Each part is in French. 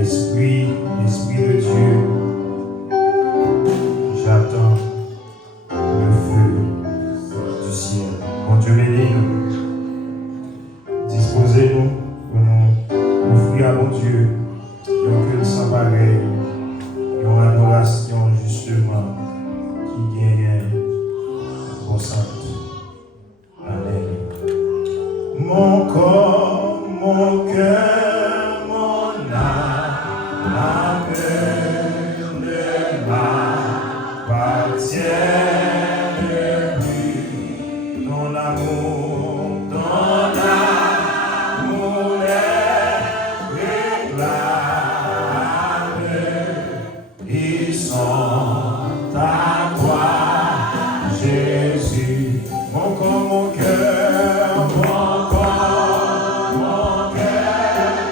Esprit de Dieu, j'attends le feu du ciel. Mon Dieu bénis-nous. Disposez-nous pour nous offrir à mon Dieu un culte sans pareil, une adoration justement qui gagne au centre. Amen. Mon corps, mon cœur, mon âme ne m'appartiennent plus. Ton amour les réclame. Ils sont à toi, Jésus. Mon corps, mon cœur, mon corps, mon cœur.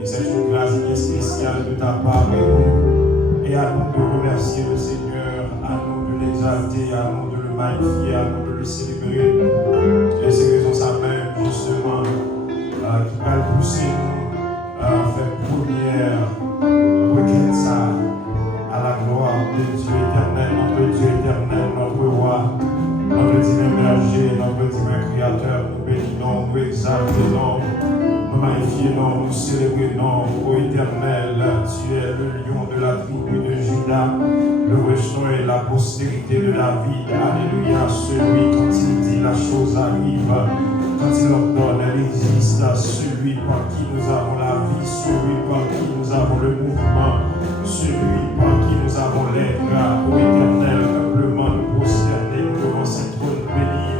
Et c'est une grâce bien spéciale de ta part et à nous de remercier le Seigneur, à nous de l'exalter, à nous de le magnifier, à nous de le célébrer. Et c'est raison ça même, justement, qui va pousser nous à faire première requête ça à la gloire de Dieu éternel, notre Dieu éternel, notre roi, notre divin berger, notre divin créateur. Nous bénissons, nous exaltons, nous magnifions, nous célébrons, ô éternel. Tu es le lion de la tribu de Juda, le ressort et la postérité de David. Alléluia. Celui, quand il dit la chose arrive, quand il ordonne, elle existe. Celui par qui nous avons la vie, celui par qui nous avons le mouvement, celui par qui nous avons l'être. Ô éternel, humblement nous prosterner devant cette trône bénie.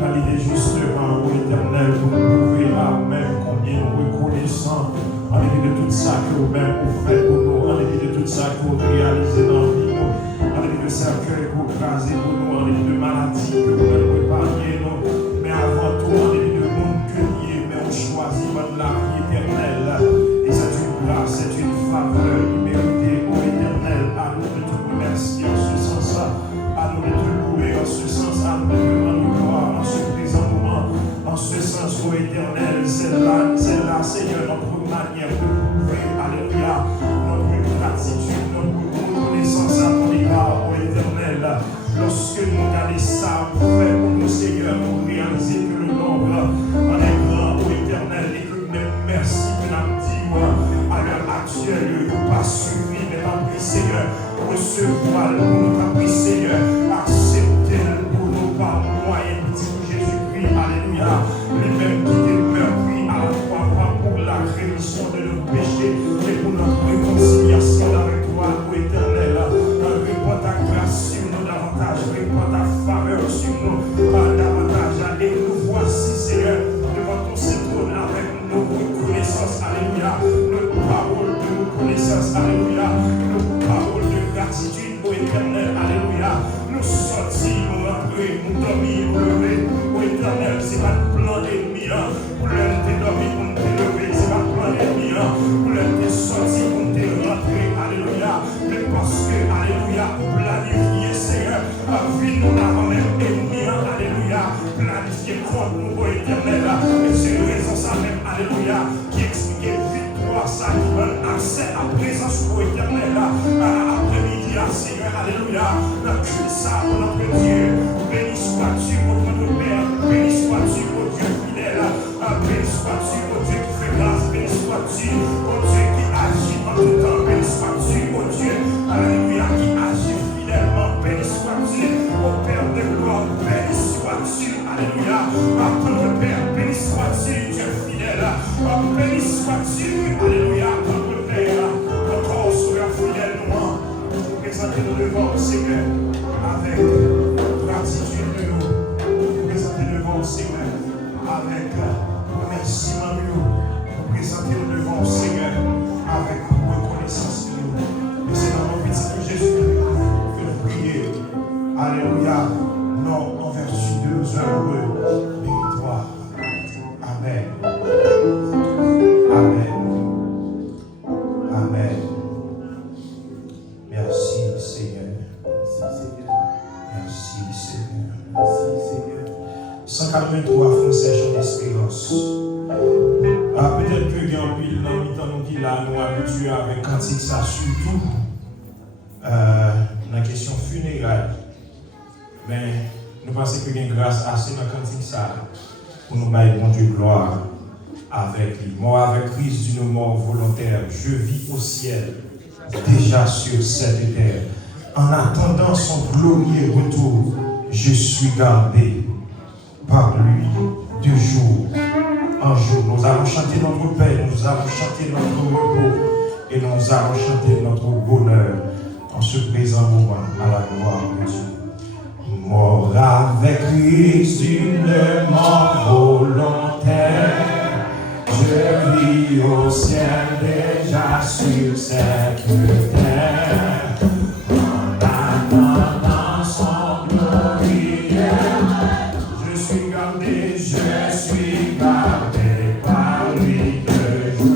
Valider justement, ô éternel, pour nous prouver à même combien nous reconnaissons en dépit de tout ça que vous-même vous faites pour nous, en dépit de tout ça que vous réalisez dans la vie, en dépit de cercueil que vous crasez pour nous, en dépit de maladies que vous-même préparez nous, mais avant tout, en dépit de monde que nier, mais on choisit votre la vie éternelle. Et c'est une grâce, c'est une faveur imméritée, ô éternel, à nous de te remercier en ce sens, à nous de te louer en ce sens, à nous de te rendre gloire en ce présent moment, en ce sens, ô éternel, c'est là, Seigneur, notre manière de prouver, alléluia, notre gratitude, notre reconnaissance à ton égard, ô éternel. Lorsque nous regardons ça, vous faites pour nous, Seigneur, pour réaliser que le nombre en est grand, ô éternel, et que même merci que nous disons à l'heure actuelle, nous pas suivi, mais pas pris, Seigneur, recevoir le nous pas pris, Seigneur, accepter pour nous par moyen de Jésus-Christ, alléluia, lui-même qui est meurtri à la fois pour la rémission de nos péchés et pour notre réconciliation avec toi, ô éternel. Réponds ta grâce sur nous davantage, réponds ta faveur sur nous davantage. Et nous voici, Seigneur, devant ton trône avec nos reconnaissances, alléluia, nos paroles de reconnaissance, alléluia, nos paroles de gratitude, ô éternel, alléluia. Nous sortis, nous rentrer, nous dormir, nous lever, ô éternel, c'est pas le plan ennemi, pour l'être dormir, pour nous lever, c'est pas le plan ennemi, pour l'être sorti, pour nous rentrer, alléluia, mais parce que, alléluia, planifier, Seigneur, vie nous avant même ennemi, alléluia, planifier contre nous, ô éternel, et c'est une raison ça même, alléluia, qui explique victoire, ça qui donne accès à présence, ô éternel, à l'après-midi, Seigneur, alléluia, la ça pour notre Dieu, béni sois-tu, ô notre Père, béni sois-tu, ô Dieu fidèle, béni sois-tu, ô Dieu qui fait grâce, béni sois-tu, ô Dieu qui agit en tout temps, béni sois-tu, ô Dieu, alléluia, qui agit fidèlement, béni sois-tu, ô Père de gloire, béni sois-tu, alléluia, notre Père, béni sois-tu, Dieu fidèle, béni sois-tu, alléluia, notre Père, encore souverain fidèle, nous présenter devant le Seigneur avec gratitude de nous, nous présenter devant le Seigneur avec remerciement de nous, nous présenter devant le Seigneur avec reconnaissance de nous. Et c'est dans le petit de Jésus que nous prions. Alléluia, non en vertu de nos œuvres méritoires. Amen. Amen. Amen. Merci Seigneur. Merci Seigneur. Merci Seigneur. 183 Français chant d'espérance. Peut-être que il y a un pile dans le temps nous dit là, nous habitués avec cantique ça surtout dans la question funéraire. Mais nous pensons qu'il y a une grâce assez dans la cantique ça pour nous bailler bon Dieu gloire avec lui. Mort avec Christ d'une mort volontaire, je vis au ciel, déjà sur cette terre. En attendant son glorieux retour, je suis gardé par lui de jour en jour. Nous allons chanter notre paix, nous allons chanter notre repos et nous allons chanter notre bonheur en ce présent moment à la gloire de Dieu. Mort avec Christ d'une mort volontaire, je vis au ciel déjà sur cette terre. En attendant son glorieux, je suis gardé par lui de jour.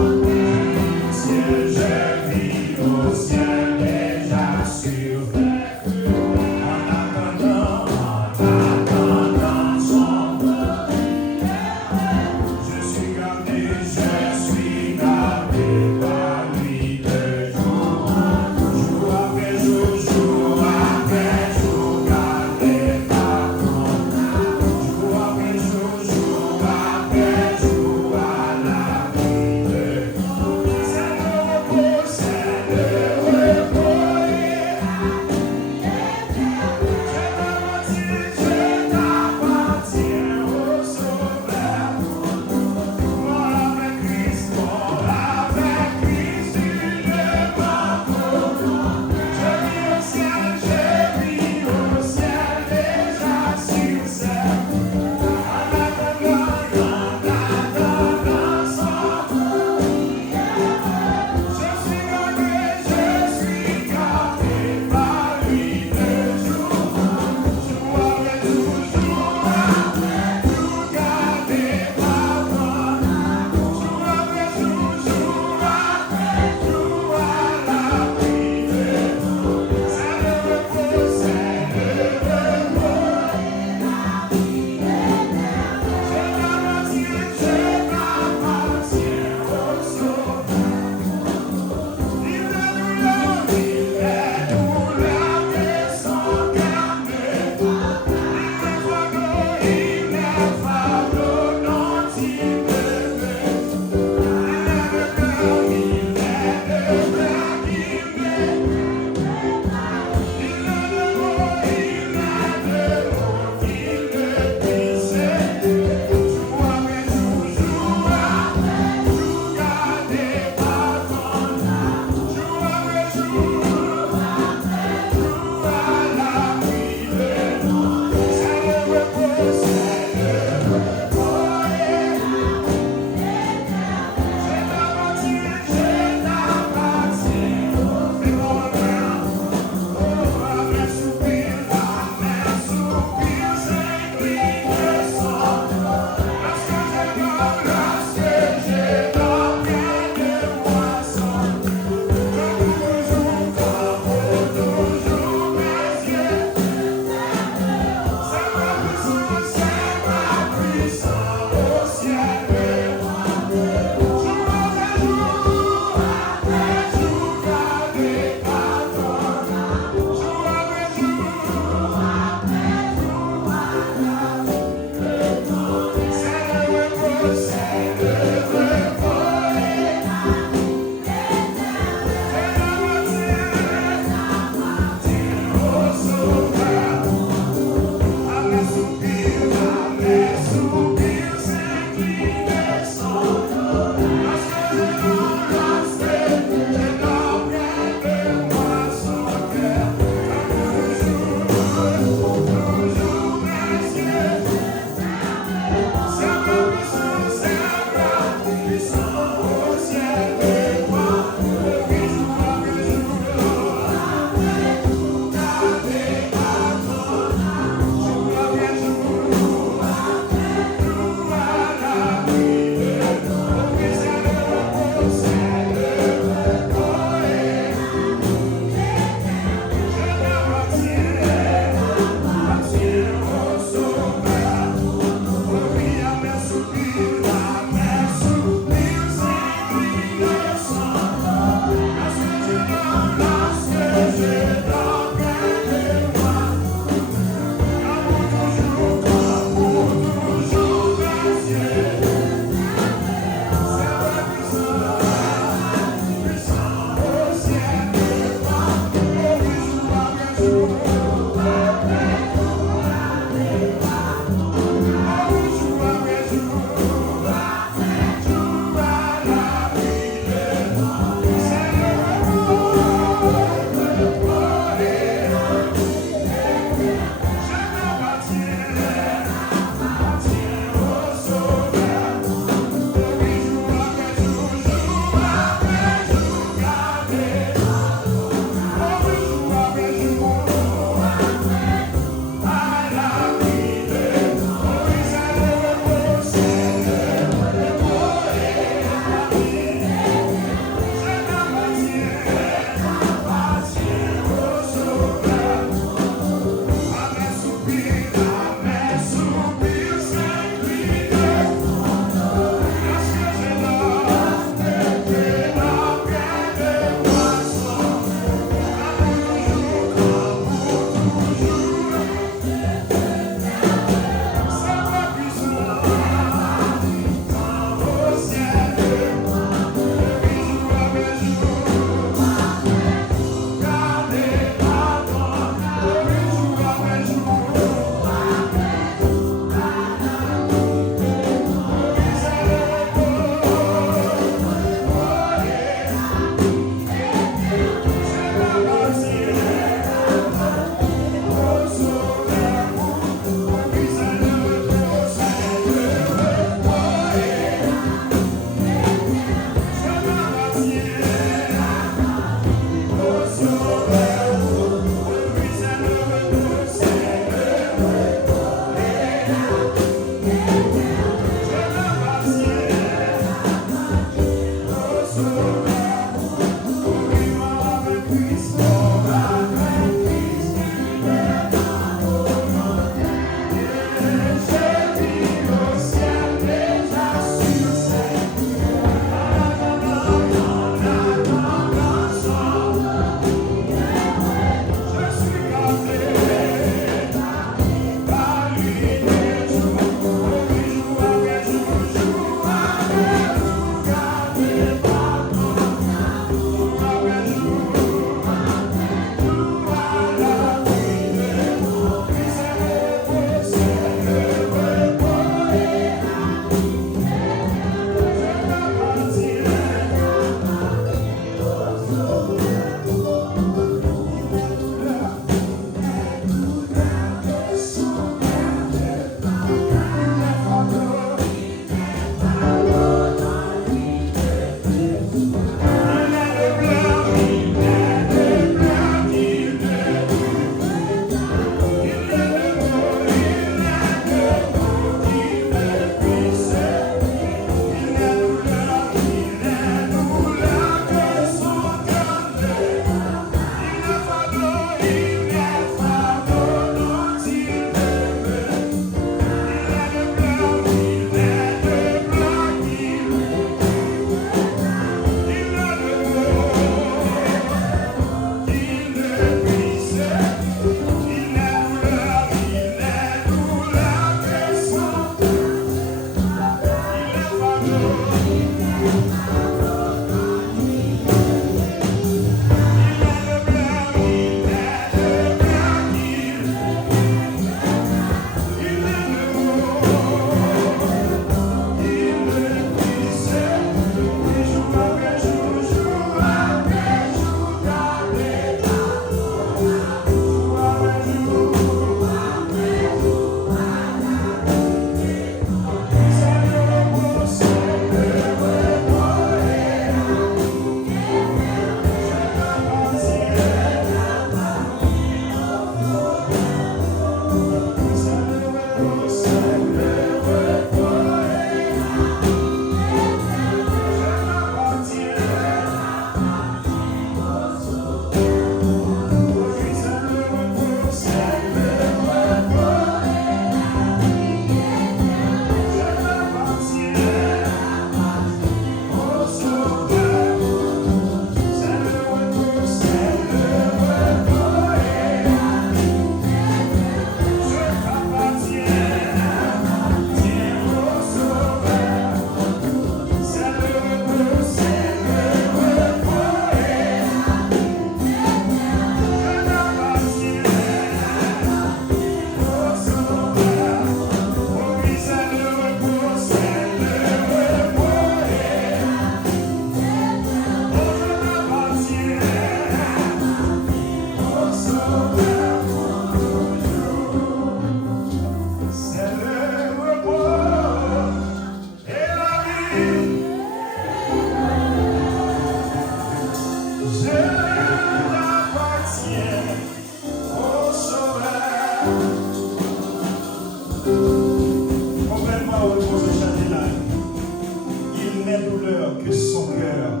que son cœur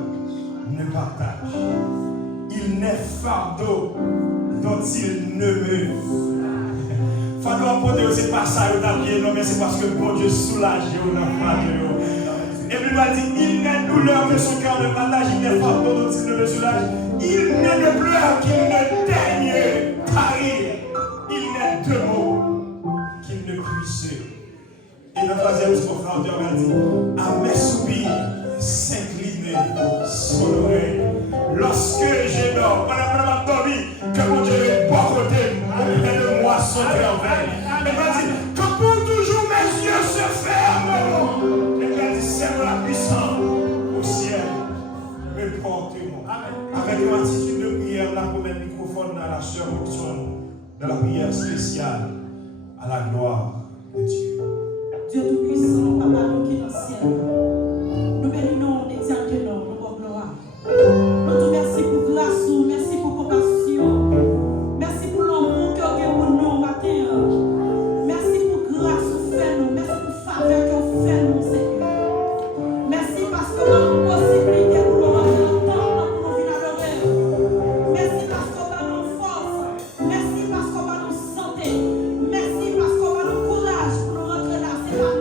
ne partage. Il n'est fardeau dont il ne meut. Fardeau à porter, c'est pas ça, non, mais c'est parce que bon Dieu soulage dans le fardeau. Et puis il m'a dit, il n'est douleur que son cœur ne partage, il n'est fardeau dont il ne me soulage. Il n'est de pleurs qu'il ne daigne tarir. Il n'est de mots qu'il ne puisse. Et le troisième, ce qu'on frère m'a dit, à mes soupirs s'incliner son oreille. Lorsque je dors, pendant ma dormi, que mon Dieu est bon côté, et de moi son cœur veille. Il m'a dit, que pour toujours mes yeux se ferment. Il m'a dit, c'est la puissance au ciel. Me porte-moi. Avec une attitude de prière, on a pour mettre le microphone à la sœur Roxane, dans la prière spéciale à la gloire de Dieu. Dieu Tout-Puissant, Papa, nous qui est dans le ciel, nous bénissons, exaltons, nous pour gloire. Nous te merci pour grâce, merci pour compassion, merci pour l'amour que vous avez pour nous matin. Merci pour grâce que vous faites nous, merci pour faveur que vous faites nous, Seigneur. Merci parce que vous avez une possibilité pour nous rentrer dans le temple, pour nous venir adorer. Merci parce que vous avez une force, merci parce que vous avez une santé, merci parce que vous avez un courage pour nous rentrer là. C'est pas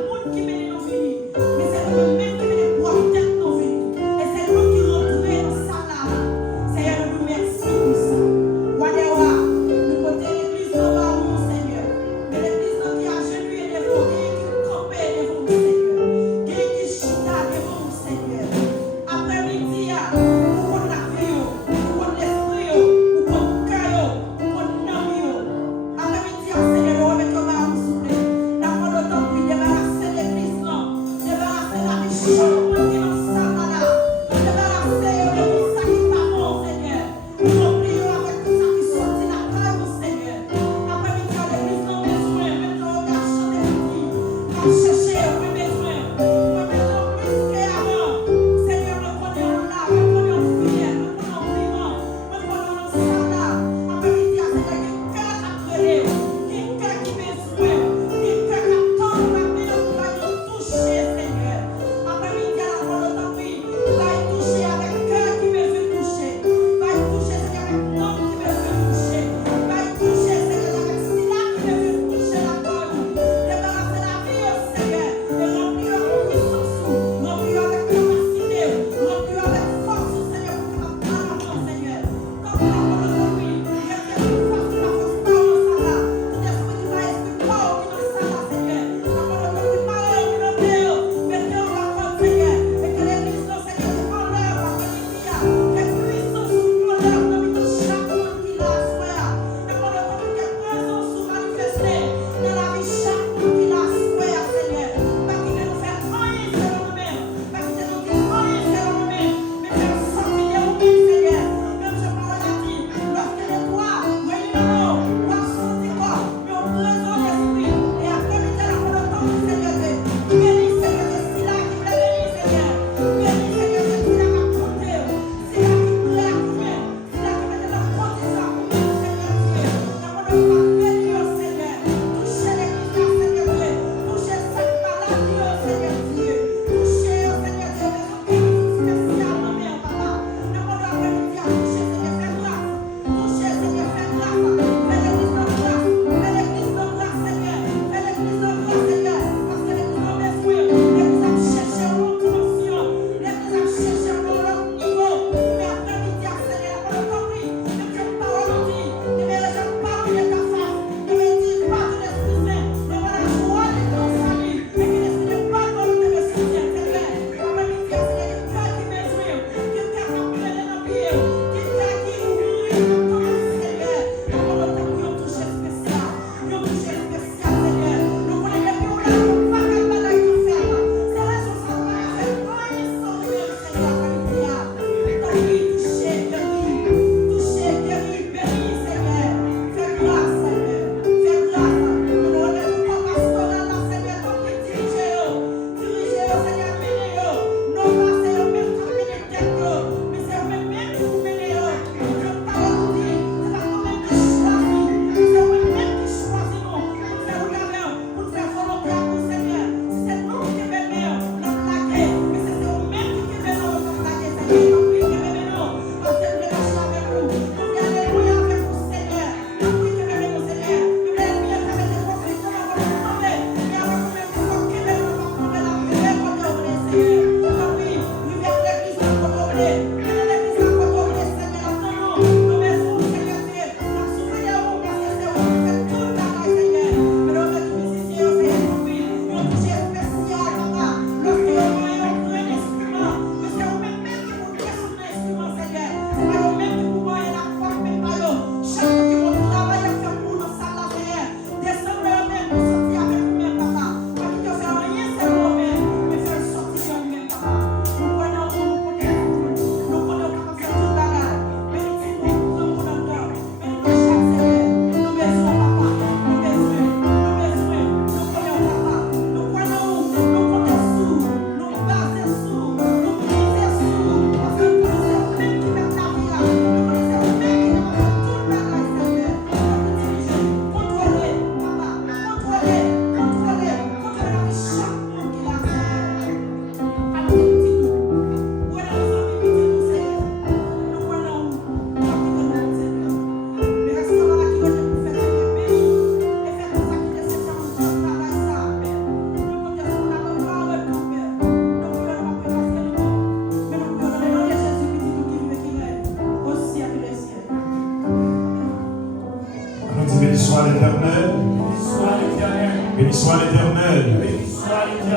Béni soit l'Éternel.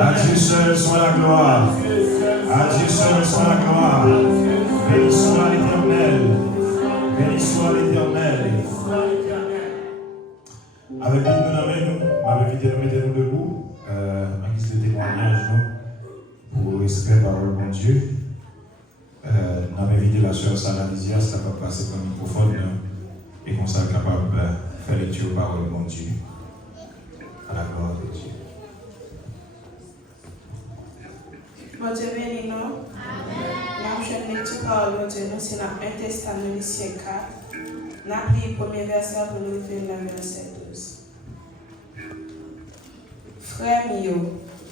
À Dieu seul soit la gloire. À Dieu seul soit la gloire. Béni soit l'Éternel. Béni soit l'Éternel. Avec nous, nous avons invité de mettre nous debout, en guise de témoignage, pour respect parole de Dieu. Nous avons invité la sœur Sarah Lizia, ça va passer par le microphone et qu'on soit capable de faire lecture parole de Dieu. À la gloire de Dieu. Mon Dieu béni nous. Amen. Je vais lecture parole de Dieu, nous c'est dans 1 Thessaloniciens 4. Nous avons pris le premier verset pour nous faire le verset 12. Frère mio,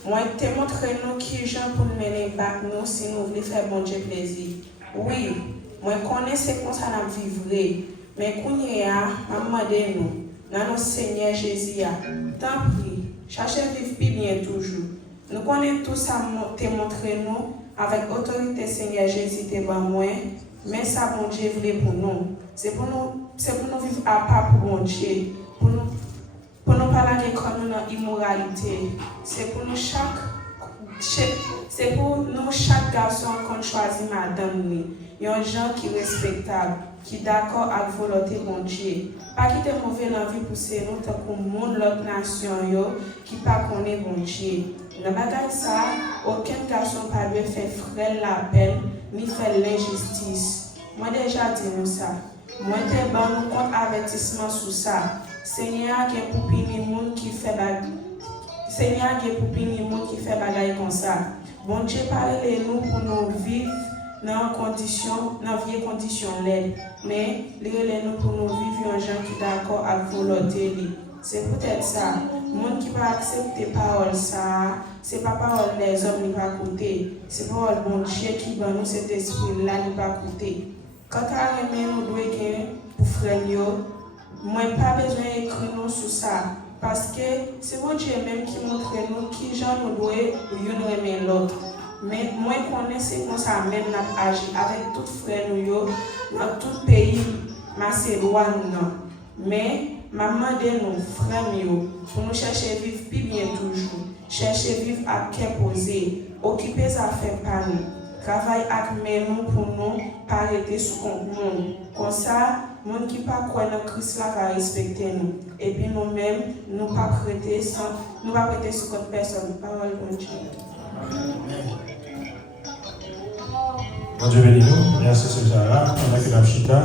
moi te montre nous qui gens pour nous mener back nous si nous voulons faire bon Dieu plaisir. Oui, moi connais c'est comme ça nous vivre, mais quand il y a, maman de nous, dans notre Seigneur Jésus, tant pis, cherchez vivre plus bien toujours. Nous connaissons tout ça te montre nous avec autorité Seigneur Jésus te ban moi, mais ça bon Dieu voulait pour nous. C'est pour nous vivre à part pour bon Dieu, pour nous parler comme nous dans l'immoralité. C'est pour nous chaque garçon qu'on choisit madame lui. Il y a un gens qui respectable, qui d'accord avec la volonté de mon Dieu. Pas qui te mauvais dans vie pour ces nous tant qu'on monde l'autre nation qui pas connaît mon Dieu. Dans bagaille ça, aucun garçon pas lui faire frère la peine ni faire l'injustice. Moi déjà dit nous ça. Moi te ban nous compte avertissement sur ça. Seigneur qui pour punir monde qui fait bagaille. Seigneur qui pour punir monde qui fait bagaille comme ça. Bon Dieu parle-nous pour nous vivre dans vieille condition l'aide, mais nous pour nous vivre en gens qui d'accord avec volonté. C'est peut-être ça. Monde qui va accepter paroles ça, c'est pas parole des hommes qui va écouter, c'est parole bon Dieu qui va nous cet esprit là qui va écouter. Quand on nous doit gagner pour frère moi pas besoin d'écrire nous sur ça parce que c'est bon Dieu même qui montre nous qui gens nous doit pour une aimer l'autre. Mais moi, je connais comme ça même agi avec tout frère nous dans tout pays, Macédoine. Mais, maman de nous, frères pour nous chercher à vivre plus bien toujours, chercher à vivre à cœur posé, occuper les affaires par nous, travailler avec nous pour nous, pas arrêter sous compte monde. Comme ça, les gens qui ne croient pas dans Christ va respecter nous. Et puis nous-mêmes, nous ne pas prêter sous compte personne. Parole de Dieu. Bon Dieu béni nous, merci Sarah. On a fait la chita.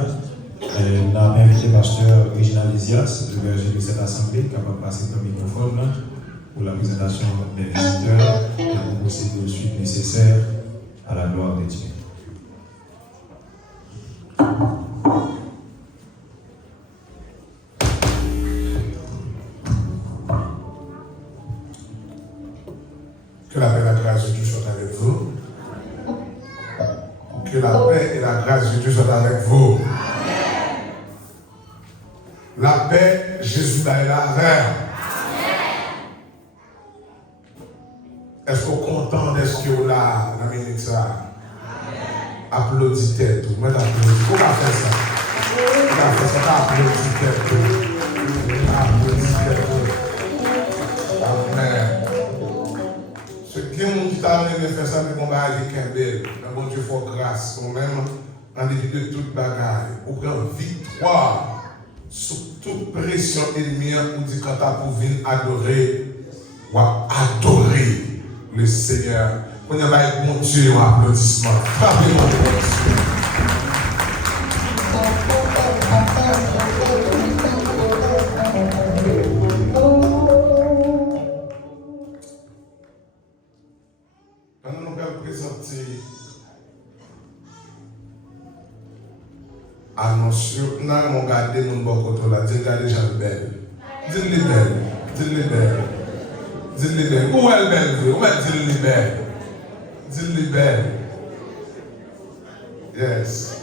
On a invité le pasteur Reginald Lisias, le berger de cette assemblée, capable de passer le microphone pour la présentation des visiteurs et pour procéder aux suites nécessaires à la gloire de Dieu. Que la paix et la grâce de Dieu soient avec vous. Que la paix et la grâce de Dieu soient avec vous. Amen. La paix, Jésus l'a et la reine. Est-ce qu'on est content d'être là, la minute ça? Applaudissez tête. Vous mettez applaudissez. Pourquoi faire ça? Pourquoi faire ça? Applaudissez tête. Applaudissez tête. Amen. Ce qui est t'a amené faire ça, mais on va aller Kembel. Mais bon Dieu, faut grâce. Nous-mêmes, en dépit de toute bagaille, pour prendre victoire sur toute pression ennemie, on dit quand t'as pour venir adorer, ou adorer le Seigneur. On y a bon Dieu, un applaudissement. Frappez-moi de bon Dieu. Annonce, nous avons gardé mon bon côté là, dis regardez Jean belle. Dis-le belle, dis-le belle. Dis-le belle. Où est le belle? Où est dis-le belle? Dis-le belle. Yes.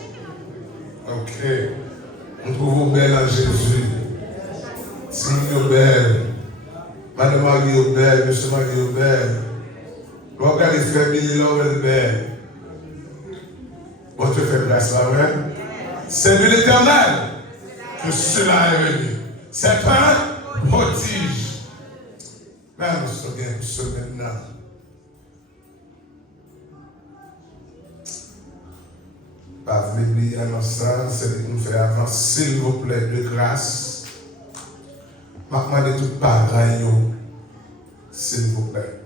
Ok. On trouve belle en Jésus. Signe belle. Madame Marie belle, Monsieur Marie belle. Regardez frère Billy là, belle. Bon Dieu fait grâce là, ouais. C'est de l'Éternel que cela est venu. C'est un prodige. Même si on a une semaine. Pas oublier dans ça, c'est de nous faire avancer, s'il vous plaît, de grâce. Maintenant, de tout parents, s'il vous plaît.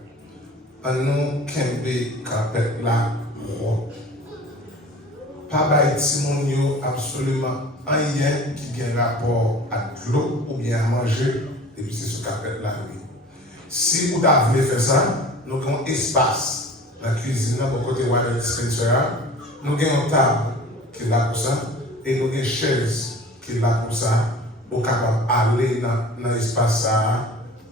En nous, Kembe, Capet, la roi. Pas bâtiment absolument rien qui a rapport à l'eau ou bien à manger, et puis c'est ce Capet là, oui. Si vous avez fait ça, nous avons un espace dans la cuisine, pour côté de la dispensaire. Nous avons une table qui est là pour ça, et nous avons une chaise qui est là pour ça, pour capable aller dans l'espace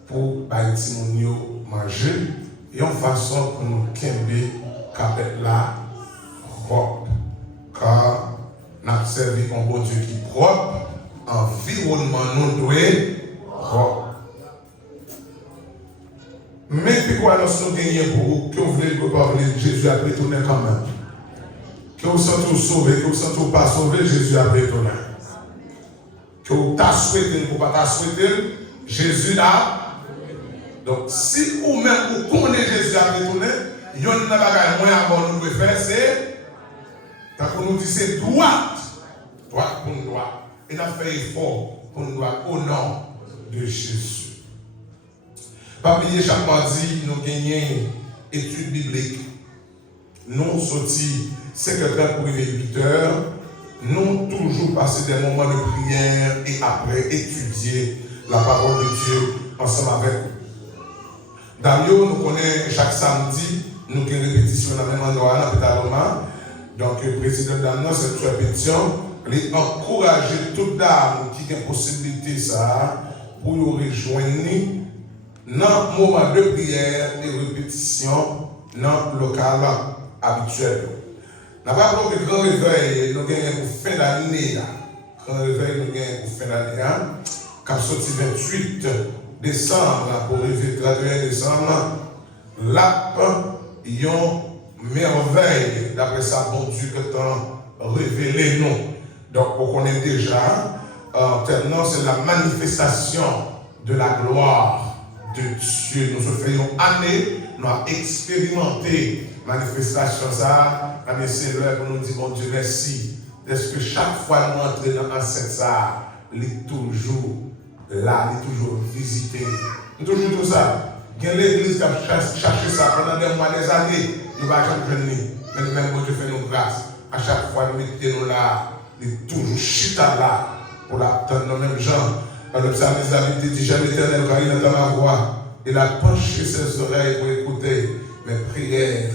pour bâtiment manger. Et en façon pour nous Kembe, Capet là, robe. Car nous avons servi un bon Dieu qui est propre, environnement nous doit propre. Mais puis quoi nous gagnons pour vous, que vous voulez que parler de Jésus a retourné quand même. Que vous sentez sauvé, que vous sentez pas sauvé, Jésus a retourné. Que vous t'as souhaité, que vous pas souhaité, Jésus a. Donc si vous même vous connaissez Jésus a retourné, il y a une bagaille moins avant nous de faire, c'est quand on nous dit c'est droite pour nous droit. Et nous fait effort pour nous droit au nom de Jésus. Pas oublier chaque mardi, nous gagnons études bibliques. Nous sortis 5h30 pour 8h. Nous toujours passer des moments de prière et après étudier la parole de Dieu ensemble avec vous. Damio, nous connaissons chaque samedi, nous avons une répétition dans le même endroit, dans Pétaloma. Donc, le président d'Amnon, cette répétition, il encourage toute dame qui a possibilité ça pour nous rejoindre dans le moment de prière et répétition dans le local habituel. Nous avons un grand réveil, nous avons pour fin d'année. Grand réveil, nous avons pour fin d'année. Quand sorti 28 décembre, pour le 31 décembre, là, il y a merveille, d'après ça, bon Dieu, que t'en révélé nous. Donc, on connaît déjà, maintenant, c'est la manifestation de la gloire de Dieu. Nous faisons année, nous avons expérimenté la manifestation ça, mais c'est l'heure pour nous dire, bon Dieu, merci. Est-ce que chaque fois nous entrons dans l'enceinte ça, il est toujours là, il est toujours visité. Nous toujours tout ça. Il y a l'église qui a cherché ça pendant des mois, des années. Nous ne pouvons jamais venir. Mais nous-mêmes, Dieu fait nos grâces. À chaque fois, nous mettons là, il est toujours chita là pour l'attendre nos mêmes gens. Le psalmiste David dit, j'aime l'Éternel car il entend ma voix. Il a penché ses oreilles pour écouter mes prières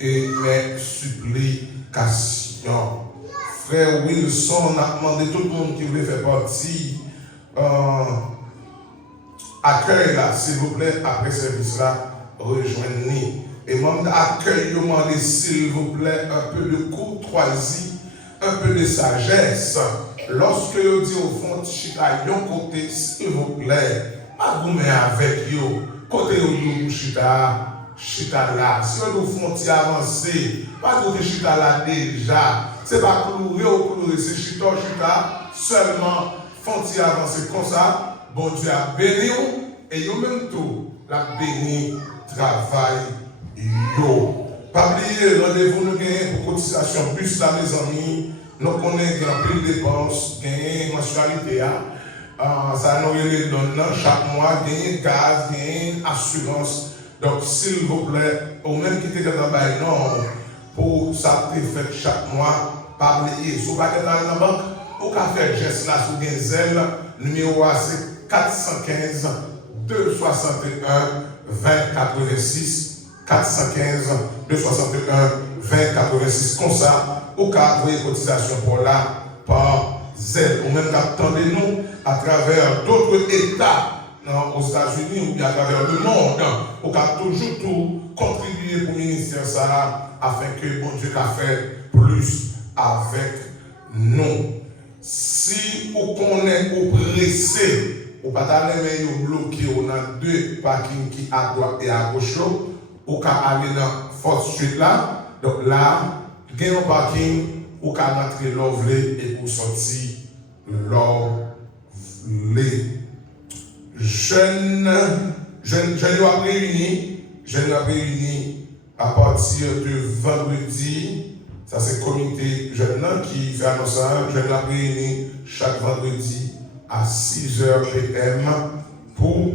et mes supplications. Frère Wilson a demandé tout le monde qui voulait faire partie. Accueil là, s'il vous plaît, après service là, rejoignez-nous. Et même d'accueil, demandez s'il vous plaît un peu de courtoisie, un peu de sagesse. Lorsque vous dites au fond, chita, yon côté, s'il vous plaît, pas vous mettre avec yo. Côté où chita là. Si vous font avancer, pas vous chita là déjà. C'est pas courir, c'est chita, seulement font avancer comme ça. Bon Dieu a béni et yo même tout, la béni travail yo. Pas oublier, rendez-vous nous gagnons pour cotisation bus là mes amis. Nous connaissons grand prix de dépenses, gagner mensualité. Ça nous donne chaque mois, gagner gaz, gagner assurance. Donc s'il vous plaît, au même qui était dans le bail non, pour ça fait chaque mois, pas oublier. Si vous n'avez pas dans la banque, vous pouvez faire geste là sur des ailes, numéro c'est 415 261 2086 415 261 2086 comme ça au cas où cotisation pour là par zèle ou même attendez-nous à travers d'autres États aux États-Unis ou bien à travers le monde au cas toujours tout contribuer pour le ministère ça afin que bon Dieu a fait plus avec nous. Si vous connaissez ou pressé ou pas d'aller bloqué, on a deux parkings qui à droite et à gauche, ou qu'à aller dans Fourth Street là, donc là, il y a un parking, ou qu'à entrer l'ovlé et pour sortir l'ovlé. Jeune Je nous réunis à partir de vendredi. Ça, c'est le comité jeune qui fait annoncer. Je nous réunis chaque vendredi à 6h PM pour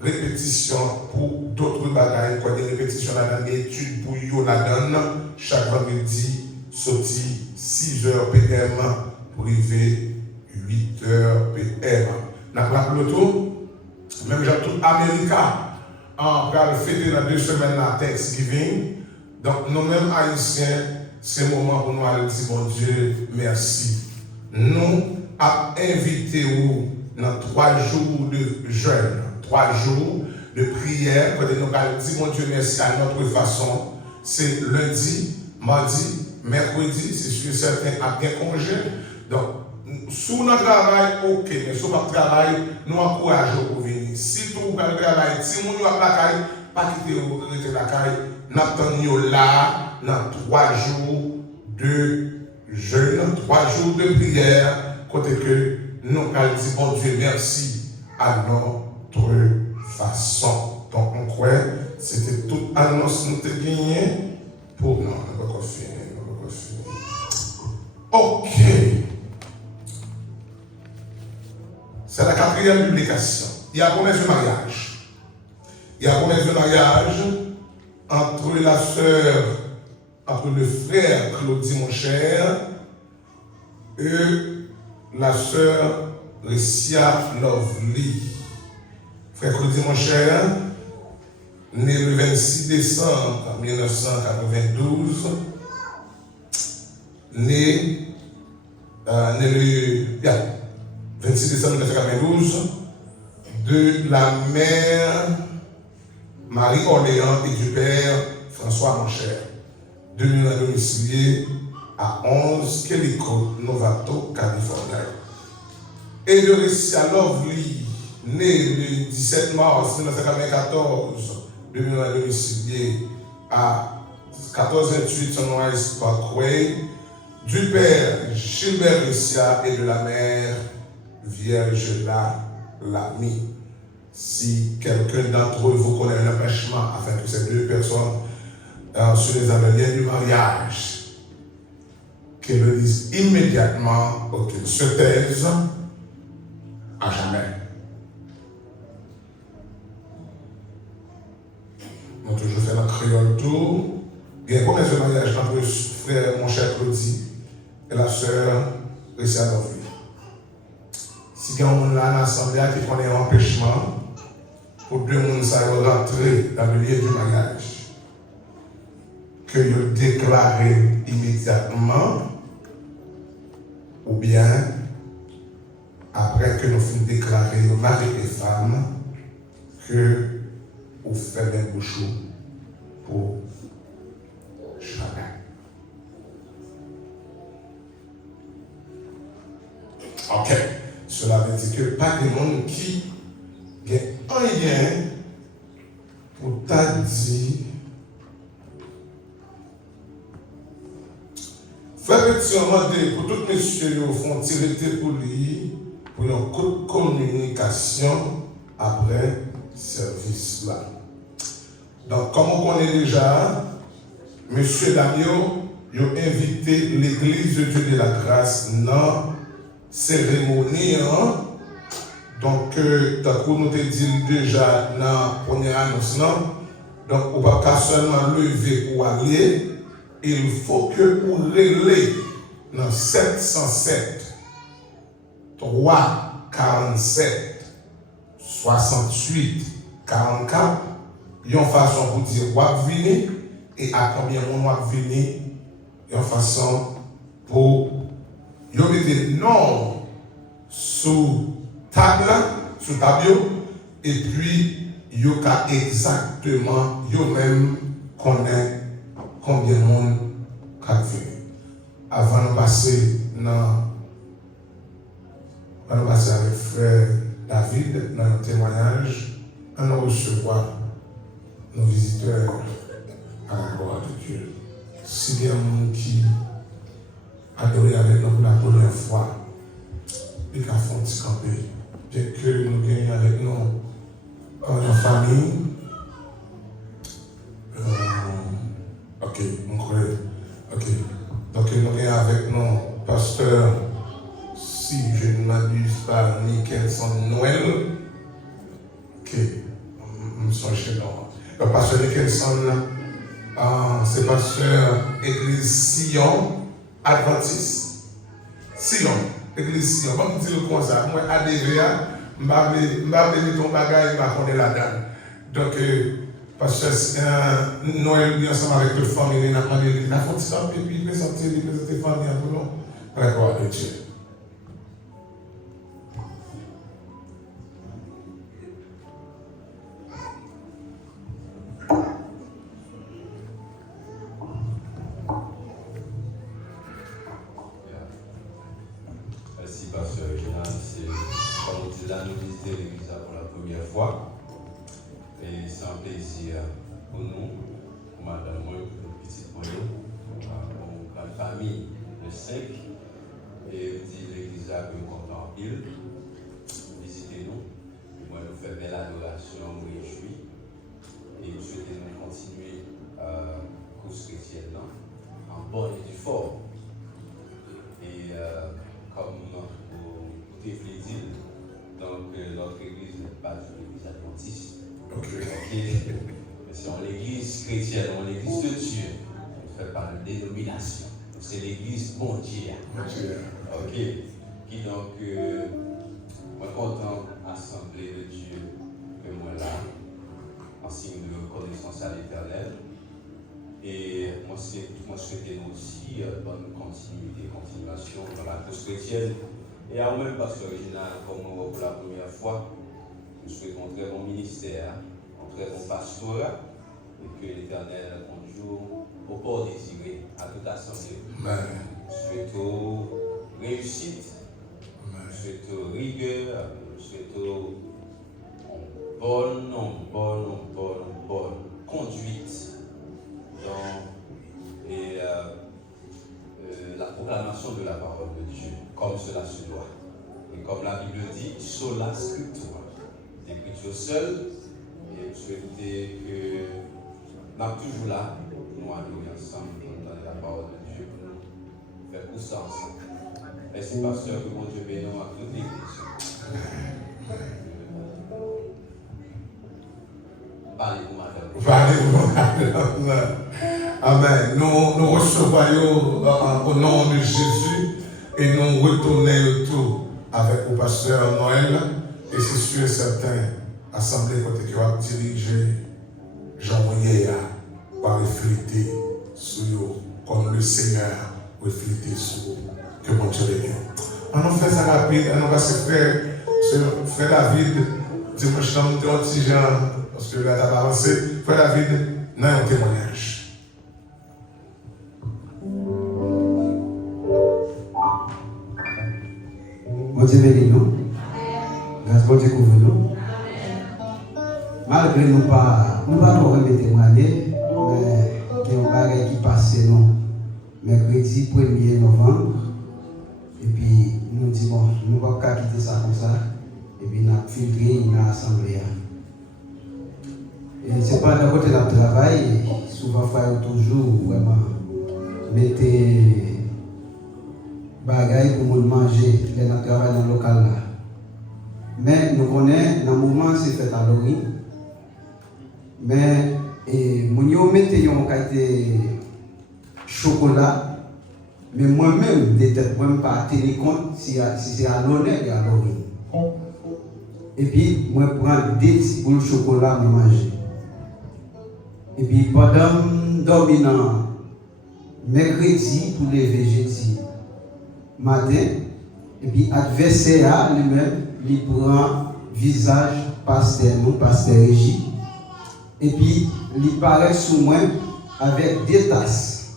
répétition, pour d'autres bagages, quoi, des répétitions là-dedans, des études pour yo là-dedans. Chaque vendredi, sorti 6h PM pour arriver 8h PM. Nous avons le tour. Même j'ai tout Américain. On va fêter dans 2 semaines la Thanksgiving. Donc, nous-mêmes Haïtiens, c'est le moment pour nous aller dire, bon Dieu, merci. Nous avons invité vous dans 3 jours de jeûne, 3 jours de prière. Quand nous allons dire, bon Dieu, merci à notre façon. C'est lundi, mardi, mercredi, c'est sûr certains a bien congé. Donc, sous notre travail, ok, mais sous notre travail, nous encourageons pour venir. Si tout le travail, si nous avons la caille, pas quitter la caille, nous attendons là, dans 3 jours de jeûne, 3 jours de prière, côté que nous allons dire, bon Dieu, merci à notre façon. Donc, on croit, c'était toute annonce que nous avons gagnée pour nous. On va finir. Ok. C'est la 4e publication. Il y a combien de mariages? Il y a combien de mariages entre la sœur, entre le frère Claudie mon cher et la sœur Ressia Lovely. Frère Claudie mon cher, né le 26 décembre 1992, né le 26 décembre 1992, de la mère Marie-Orléans et du père François Moncher, demeurant domicilié à 11 Kellyco, Novato, Californie. Et de Ressia Lovely, né le 17 mars 1994, demeurant domicilié à 1428 Sunrise Parkway, du père Gilbert Ressia et de la mère Vierge Lamy. Si quelqu'un d'entre vous connaît un empêchement afin que ces 2 personnes sur les liens du mariage, qu'elles le disent immédiatement ou qu'elles se taisent à jamais. On a toujours fait notre créole tour. Il y a combien de mariages entre le frère, mon cher Claudie, et la sœur Ressia Lovely? Si quelqu'un là dans l'assemblée qui connaît un empêchement, pour 2 personnes rentrer dans le lieu du mariage, que vous déclarez immédiatement, ou bien, après que nous finissons de déclarer mari et femme, que vous faites un bouchon pour chacun. Ok. Cela veut dire que pas de monde qui a un lien pour t'a dit. Frère petit, on m'a dit pour tous messieurs, ils font tirer pour lui pour une coup de communication après service là. Donc, comme on connaît déjà, monsieur Damio, il a invité l'église de Dieu de la grâce dans cérémonie. Donc, tant que nous te dit déjà dans la première annonce, donc on ne peut pas seulement lever pour aller, il faut que vous relèvez dans 707 3 47 68 44, il y a une façon pour dire où vous venez et à combien de mois vous venez, il y a une façon pour vous mettre des noms sous table, sous tableau, et puis vous avez exactement, vous-même connaît combien de monde qui venu. Avant de passer avec frère David dans le témoignage, on recevoir nos visiteurs à la gloire de Dieu. Si bien monde qui adoré avec nous pour la première fois, et qui a fait un petit campé, bien que nous gagnons avec nous en famille. Ok, mon collègue. Ok. Donc, nous sommes avec nous, pasteur, si je ne m'abuse pas, Nicholson Noël. Ok. Nous sommes chez nous. Le pasteur Nicholson, c'est pasteur Église Sion Adventiste. Sion, Église Sion. Comme dire comme ça, moi, ADVA, je vais mettre ton bagage, je vais la dame. Donc, parce que Noël, ensemble avec le famille, il a demandé, il a fait ça, et puis il présente les familles à tout le monde. D'accord, avec Dieu. Merci, pasteur Réginald. C'est, comme on dit là, nous visiter l'église pour la première fois. Et c'est un plaisir pour nous, pour madame, pour nos petits poneys, pour la famille de 5. Et dit l'église que nous comptons en pile. Visitez-nous. Moi, nous faisons belle adoration, nous réjouis. Et nous souhaitons continuer course chrétienne en bonne et du fort. Et comme vous l'avez dit, donc notre église n'est pas une église adventiste. Okay. C'est l'église chrétienne, on l'église de Dieu. On ne fait pas de dénomination. C'est l'église bon Dieu. Ok. Qui donc, moi content assemblée de Dieu que moi là, en signe de reconnaissance à l'Éternel. Et moi souhaitez nous aussi bonne continuation dans la course chrétienne. Et à moi-même, pasteur Réginald, comme pour la première fois, nous souhaitons un très bon ministère, un très bon pastorat, et que l'Éternel conduise au port désiré à toute assemblée. Nous souhaitons réussite, nous souhaitons rigueur, nous souhaitons une bonne conduite dans la proclamation de la parole de Dieu, comme cela se doit. Et comme la Bible dit, sola scriptura. L'écriture seule, et vous souhaitez que nous sommes toujours là, nous allons ensemble dans la parole de Dieu pour nous faire tout ça ensemble. Merci, pasteur, que mon Dieu bénisse à toute l'église. Parlez-vous, madame. Amen. Nous recevons au nom de Jésus et nous retournons tout avec le pasteur Noël. Et c'est sûr et certain, l'Assemblée qui va diriger Jean-Mounier va refléter sur eux, comme le Seigneur refléter sur eux. Que mon Dieu les bénisse. On nous fait ça rapide, on va se faire, frère David, dis-moi, je t'en monte un petit genre, parce que là, t'as avancé. Frère David, non, un témoignage. Mon Dieu bénit nous. Grâce à Dieu couvre nous. Malgré nous pas trop témoigner, mais il y a un bagage qui passe nous mercredi 1er novembre. Et puis nous disons, nous ne pouvons pas quitter ça comme ça. Et puis nous avons filtré dans l'assemblée. Et c'est pas d'un côté de notre travail, souvent il faut toujours vraiment mettre bagaille pour nous manger dans travail dans le local là. Mais nous connaissons, dans le moment, c'est fait à l'origine. Mais nous mettons un chocolat, mais moi-même, je ne peux pas tenir compte si c'est à l'honneur et à l'origine. Et puis, moi, je prends des petits boules de chocolat pour manger. Et puis, pendant dominant mercredi pour les jeudi matin, et puis adversaire lui-même, il prend visage pasteur nous, pasteur Régi, et puis il paraît sous moi avec des tasses.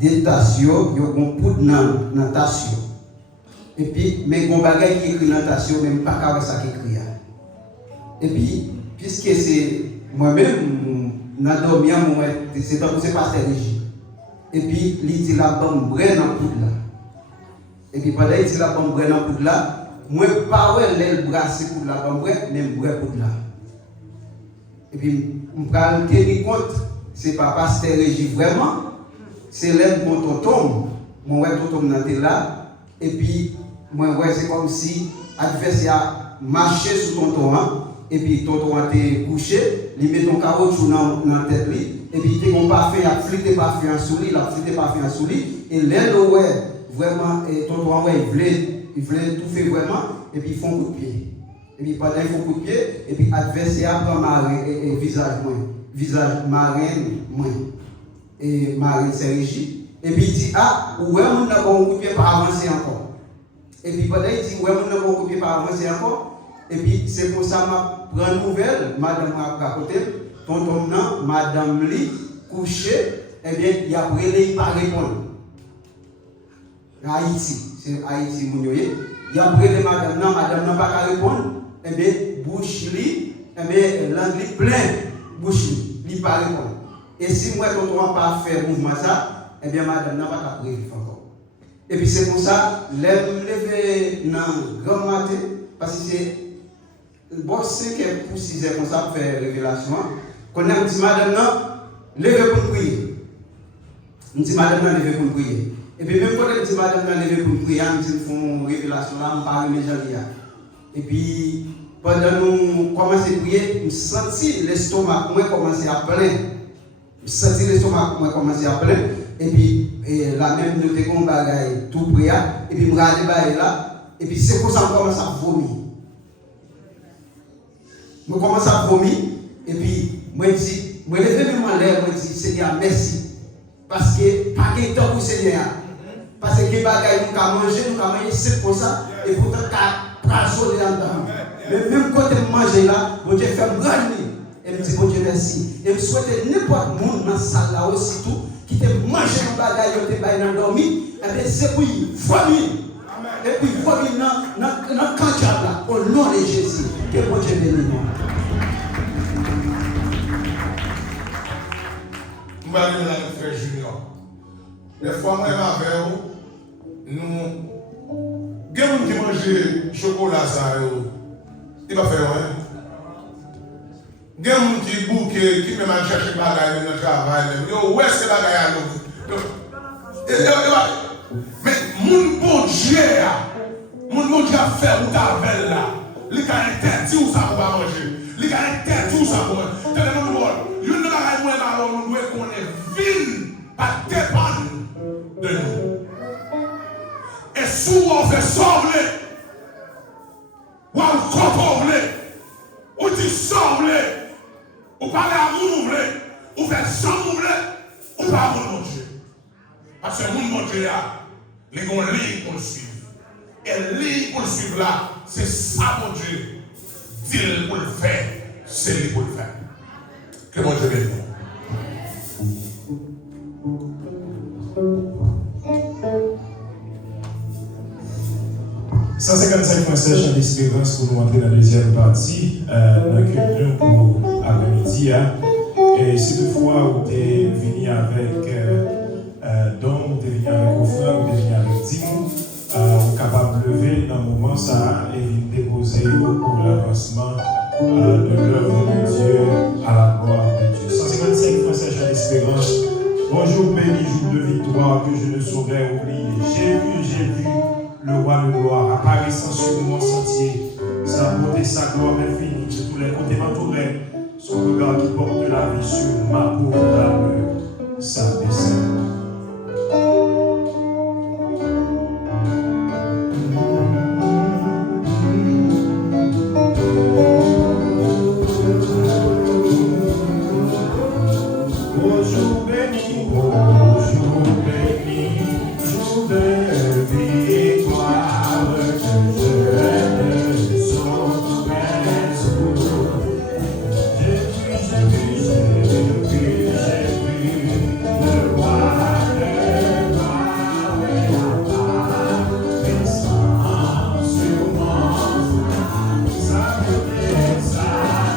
Des tasses, il y a un poudre dans la tasse. Et puis, mais il y a un bagage qui écrit dans la tasse, même pas avec ça qui écrit. Et puis, puisque c'est moi-même, c'est pasteur Régi. Et puis, il dit la bombe brûle dans le poudre là. Et puis, pendant qu'il dit la bombe brûle dans le poudre là, moi, pas l'aile brassée pour la bombe, mais je pour là. Et puis, on va tenir compte, c'est pas pasteur Régis vraiment, c'est l'aide mon tonton, mon tonton était là, et puis, moi, c'est comme si l'adversaire marchait sous tonton, et puis tonton a été couché, il met ton caoutchouc dans la tête, et puis il n'a pas fait, il a flitté parfum en souli, et l'aide, vraiment, et tonton, il voulait tout faire vraiment, et puis ils font coup de pied. Et puis pendant qu'ils font coup de pied, et puis l'adversaire prend visage marraine moins. Et marraine c'est Régis. Et puis il dit, ah, ouais, on n'a pas un coup de pied pour avancer encore. Et puis pendant il dit, ouais, on n'a pas un coup de pied pour avancer encore. Et puis c'est pour ça que je prends nouvelle, madame à côté, tonton, madame Li, couché, et bien il a brûlé, il n'a pas répondu. Haïti, c'est Haïti, Mounioye. Il a brûlé madame n'a pas répondre. Eh bien, bouche li, eh bien, l'anglais plein, bouche li pas répondre. Et si moi, quand on n'a pas fait mouvement ça, eh bien, madame n'a pas appris encore. Et puis c'est pour ça, lever dans le grand matin, parce que c'est bon, 5 pour 6 heures comme ça pour faire révélation. Quand on dit madame, non, levez pour prier. On dit madame, non, levez pour prier. Et puis même quand on dit madame, non, levez pour prier, on dit font révélation là, on parle de gens. Et puis, pendant nous commençons à prier, nous sentons l'estomac commencer à plein. Nous sentons l'estomac commencer à plein. Et puis, la même nous avons bagaille tout prier. Et puis, nous regardons là. Et puis, c'est pour ça qu'on commence à vomir. Nous commençons à vomir. Et puis, moi, je dis, moi, levez mes mains l'air, moi, je dis, Seigneur, merci. Parce que, pas de temps pour Seigneur. Parce que, les bagailles, nous avons mangé, c'est pour ça. Et pourtant, mais même quand je mange là, bon Dieu fait me gagner. Et me dit bon Dieu merci. Et me souhaite n'importe qui dans la salle là aussi tout qui te mange un bagage qui te baille dans dormi, et bien c'est pour vomir. Et puis vomir dans le cancer là, au nom de Jésus. Que bon Dieu bénisse. Nous allons aller frère Junior. Des fois, moi et ma mère, nous. Quelqu'un qui mange chocolat, ça, il va faire rien. Quelqu'un qui bouque, qui peut même chercher des bagages dans le travail, où est-ce que les bagages mais mon bon Dieu a fait ou ta belle là. Il a interdit où ça pour manger. Il a interdit où ça pour manger. Il y a une bagaille moins là, nous devons qu'on est ville, pas dépendre de nous. Et souvent on fait sauver, ou on contrôle, ou dit sauver, ou parler à nous, ou faire sans nous, ou pas à mon Dieu. Parce que mon Dieu là, les gens ligne pour le suivre. Et ligne pour le suivre là, c'est ça mon Dieu. Dit pour le faire, c'est lui pour le faire. Que mon Dieu bénisse. 155.7 Chant d'Espérance pour nous entrer dans la deuxième partie, dans le culte pour après-midi. Et si toutefois vous êtes venu avec don, vous êtes venu avec offrande, vous êtes venu avec dîme, vous êtes capable de lever dans le moment ça et déposer pour l'avancement de l'œuvre de Dieu à la gloire de Dieu. 155.7 Chant d'Espérance. Bonjour, béni jour de victoire que je ne saurais oublier. J'ai vu le roi de gloire apparaissant sur mon sentier, sa beauté, sa gloire infinie, de tous les côtés m'entouraient, son regard qui porte la vie sur ma pauvre âme, sa descente. Bonjour béni, jour de victoire que je ne saurais oublier. J'ai vu le roi de gloire apparaissant sur mon sa beauté, sa gloire infinie.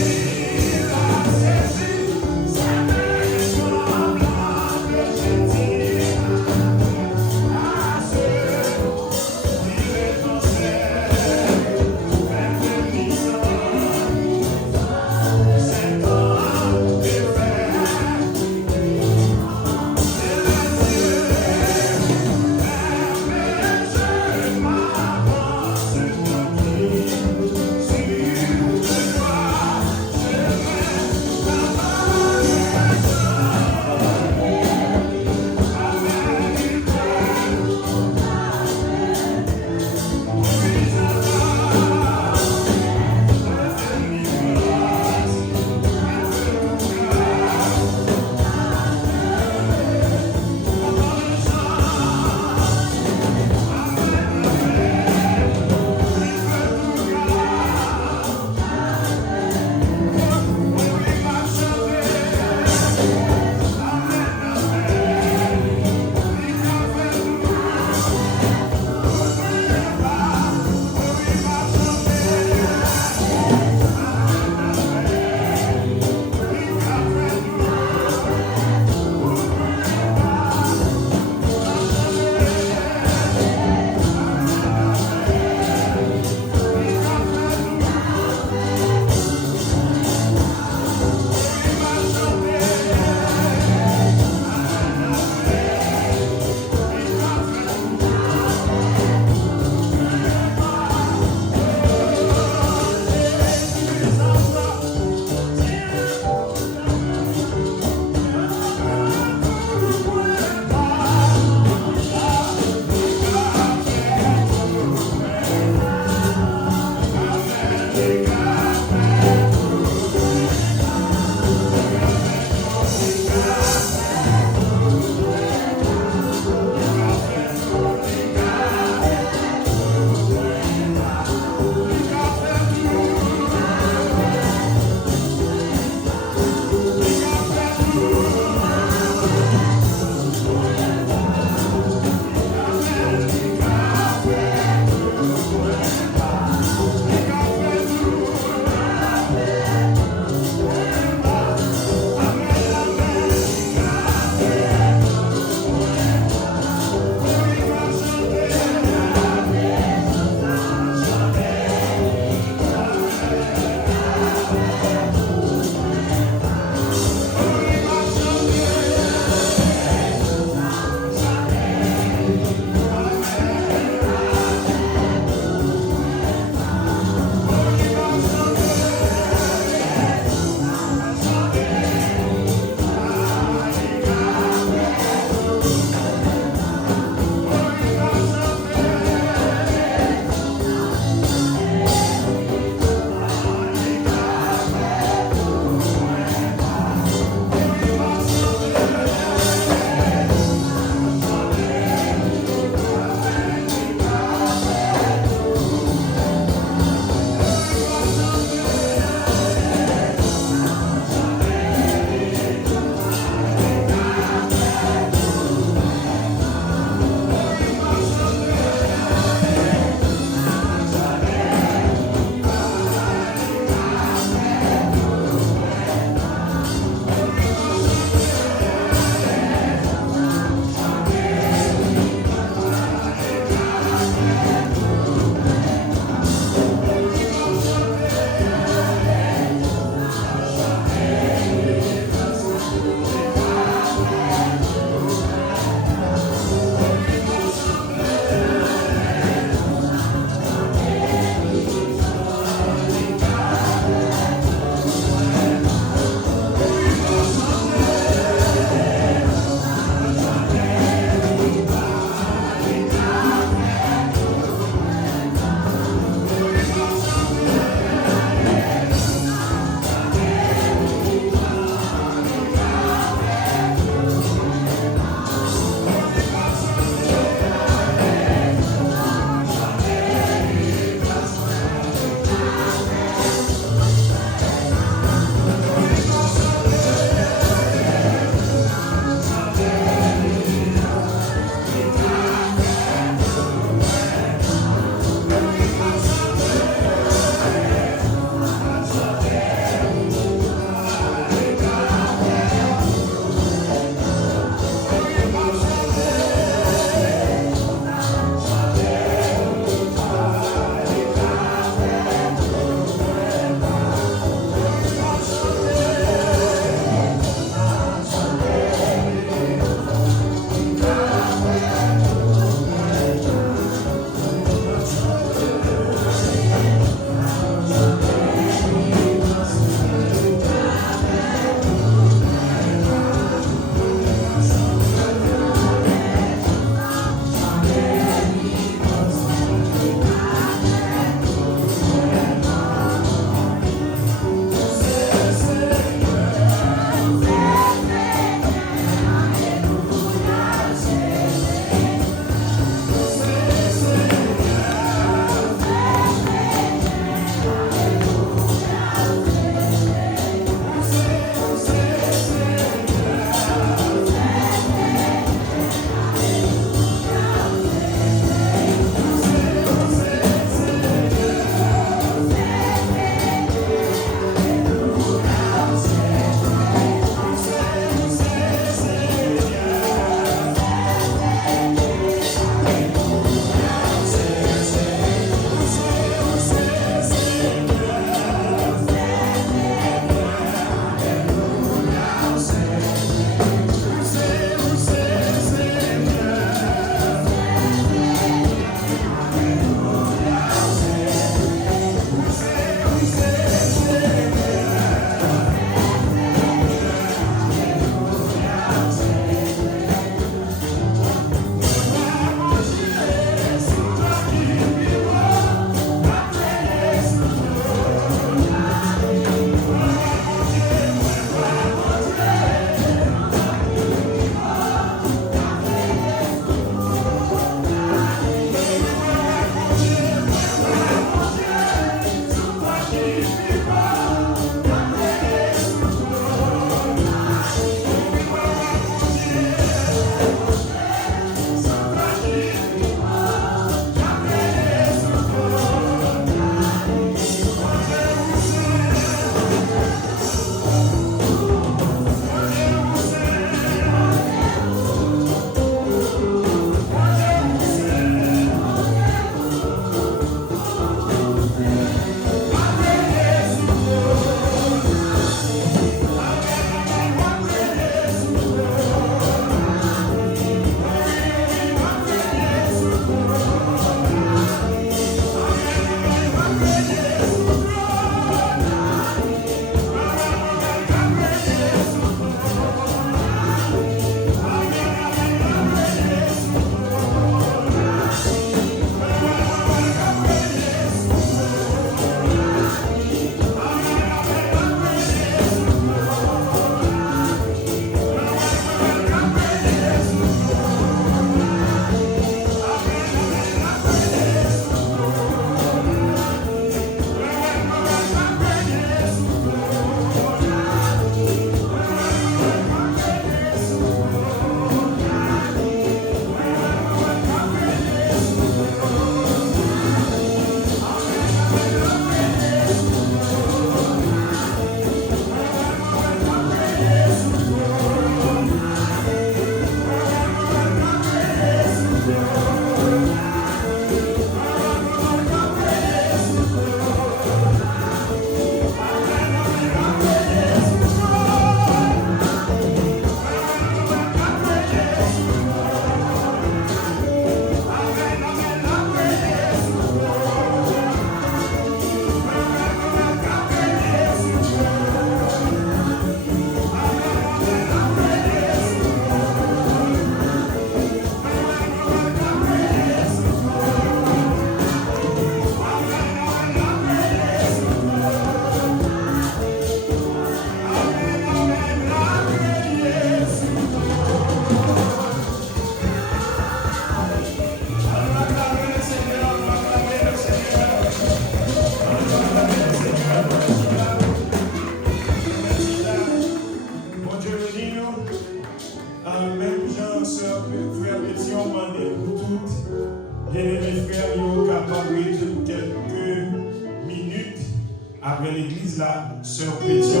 l'église là, sœur Pétion,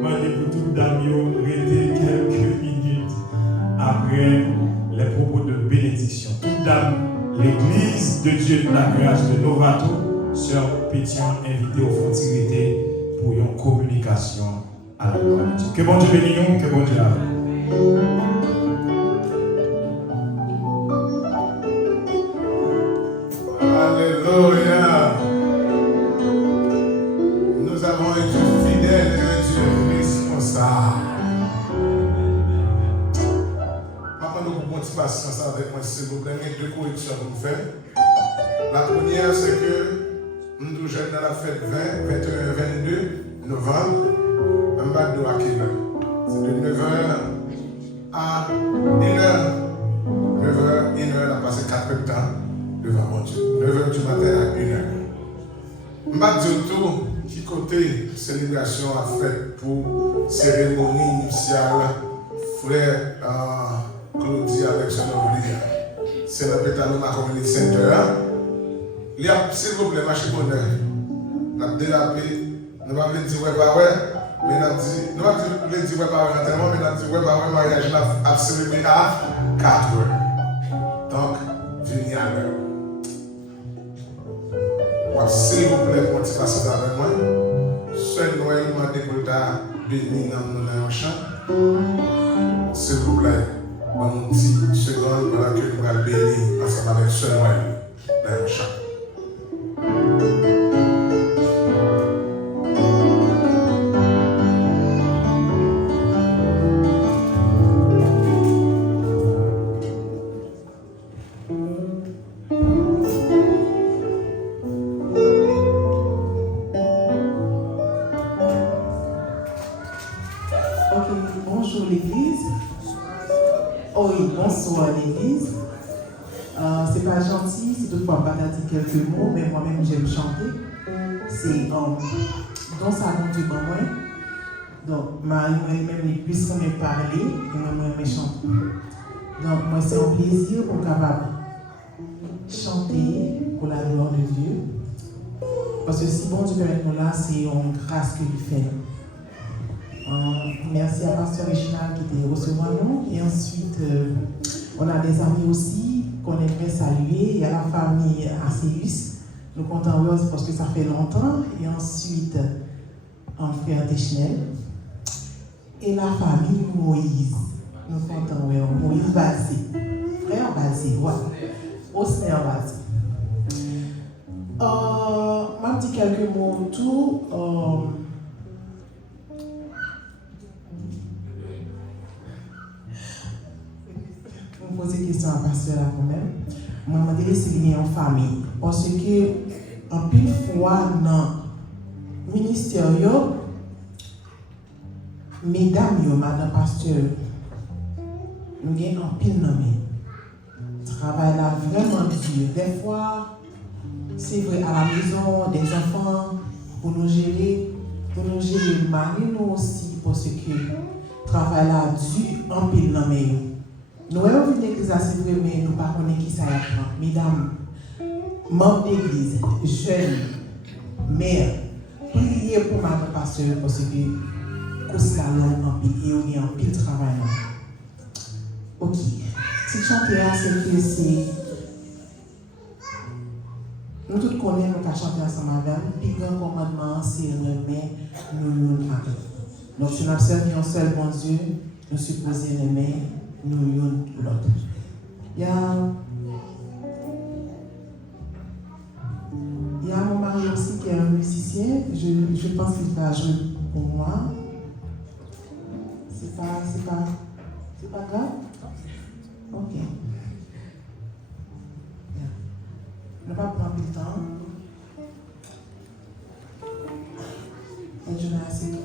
moi pour toute dame, rester quelques minutes après les propos de bénédiction. Toute dame, l'église de Dieu de la grâce de Novato, sœur Pétion, invitée aux frontières pour une communication à la gloire de Dieu. Que bon Dieu bénisse nous, que bon Dieu aide. Alléluia. Nous avons un Dieu fidèle et un Dieu responsable. Maintenant, nous pouvons prendre patience avec moi, s'il vous plaît. Il y a deux corrections pour nous faire. La première, c'est que nous sommes dans la fête 20, 21, 22 novembre. Un bateau à quelle heure? C'est de 9h à 1h. 9h, 1h, on a passé 4 heures de temps devant mon Dieu. 9h du matin à 1h. Je vais dire tout qui côté célébration a fait pour cérémonie initiale frère Claudie avec son ouvrier. C'est le Pétalon à Community Center. Il y a, s'il vous plaît, marchez bonheur. On a dérapé, nous ne pouvons pas dire ouais, bah ouais, mais nous ne pouvons pas dire ouais, bah ouais, enterrement, mais nous avons dit ouais, bah ouais, mariage a célébré à 4 heures. Donc, venez à l'heure. S'il vous plaît, pour passer ça avec moi. Seul Noël m'a dit pour ta béni dans le champ. S'il vous plaît, une petite seconde pendant que nous allons bénir ensemble avec Seul Noël dans le champ. Bonjour l'église. Oh oui, bonsoir l'église. C'est pas gentil si toutefois on va dire quelques mots, mais moi-même j'aime chanter. C'est dans sa nom du moi. Donc, moi-même, les plus qu'on me parler, et moi-même, me chanter. Donc, moi, c'est un plaisir pour capable chanter pour la gloire de Dieu. Parce que si bon Dieu permet nous là, c'est une grâce que lui fait. Merci à Pasteur Réginald qui était recevoir nous. Et ensuite, on a des amis aussi qu'on aimerait saluer. Il y a la famille Acéus. Nous comptons parce que ça fait longtemps. Et ensuite, un frère Deschnel. Et la famille Moïse. Nous comptons Moïse Bazé. Frère Bazé, voilà. Osner Bazé. Je vais dire quelques mots autour. Je vais poser une question à Pasteur là quand même. Je vais laisser venir en famille. Parce que, en pile fois, dans le ministère, mesdames, madame Pasteur, nous avons un pile nommé. Travail là vraiment dur. Des fois, c'est vrai, à la maison, des enfants, pour nous gérer le mari, nous aussi, parce que le travail là dur, un pile nommé. Nous avons vu l'église assez vrai, mais nous ne savons pas qui ça apprend. Mesdames, membres d'église, jeunes, mères, priez pour madame pasteur parce que cela en pile et on est en pile travail. Ok. Si je chante là, c'est que c'est. Nous tous connaissons, nous avons chanté ensemble avec nous. Le plus grand commandement, c'est remettre nous à eux. Donc, si nous avons servi un seul bon Dieu, nous supposons remettre nous l'autre. Il y a mon mari aussi qui est un musicien. Je pense qu'il va jouer pour moi. C'est pas grave? Ok. On ne va pas prendre le temps. Et je vais essayer.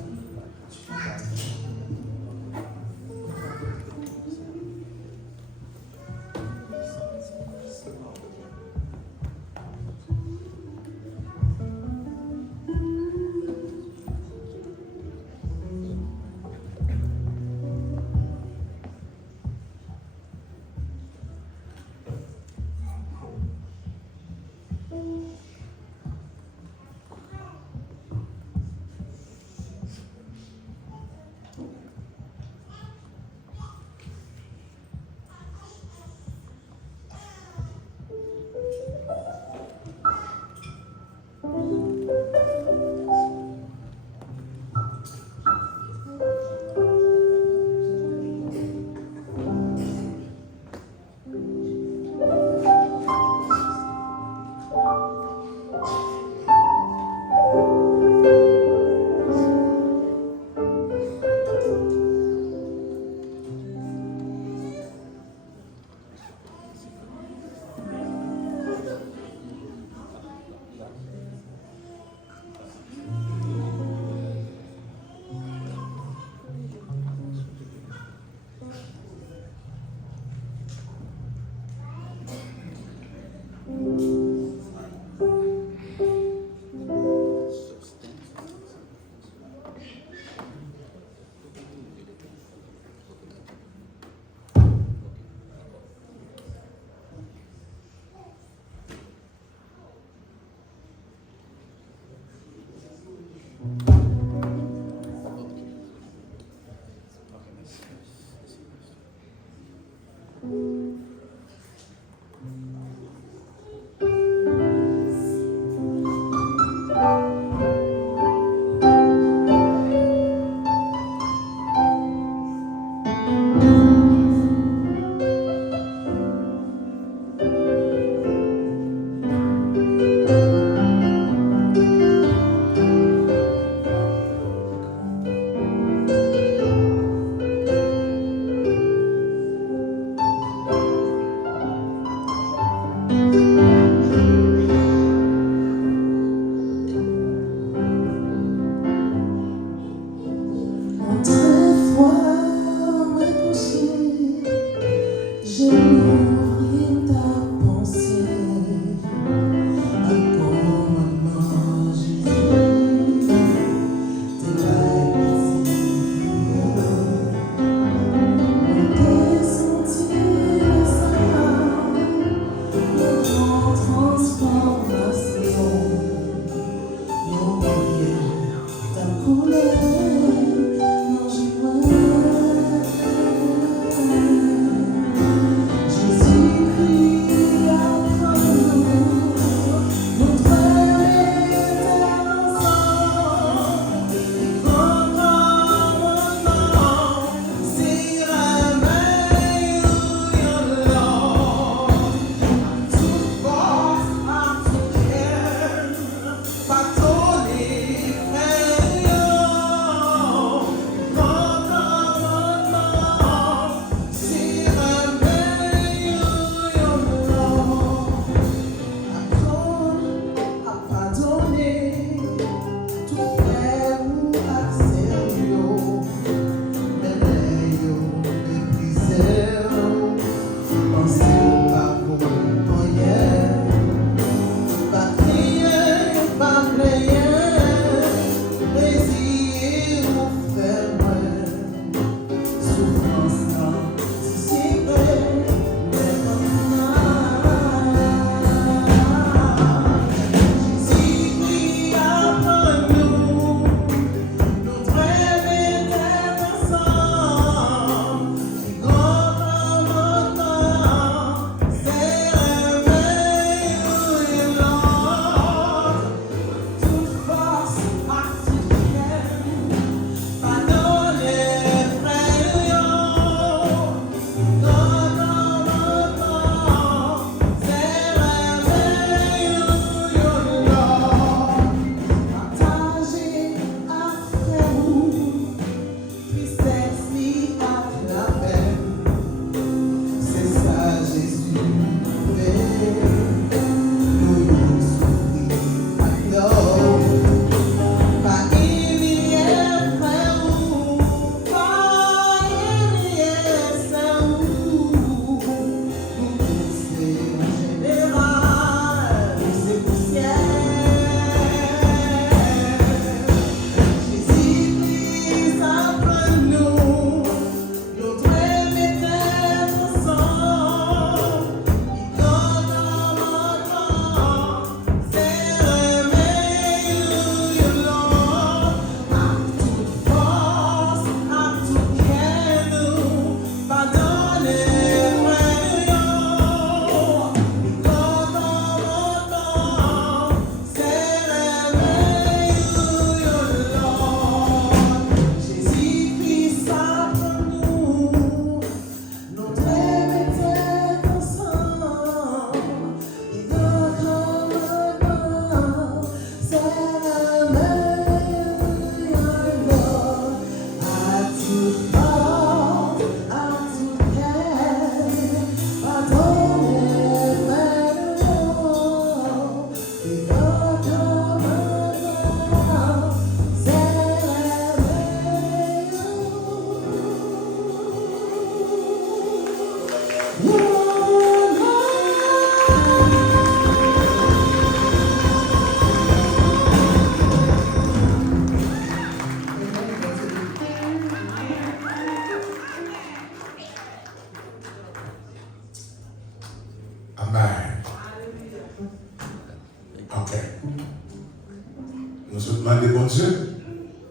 Nous sommes demandés, bon Dieu,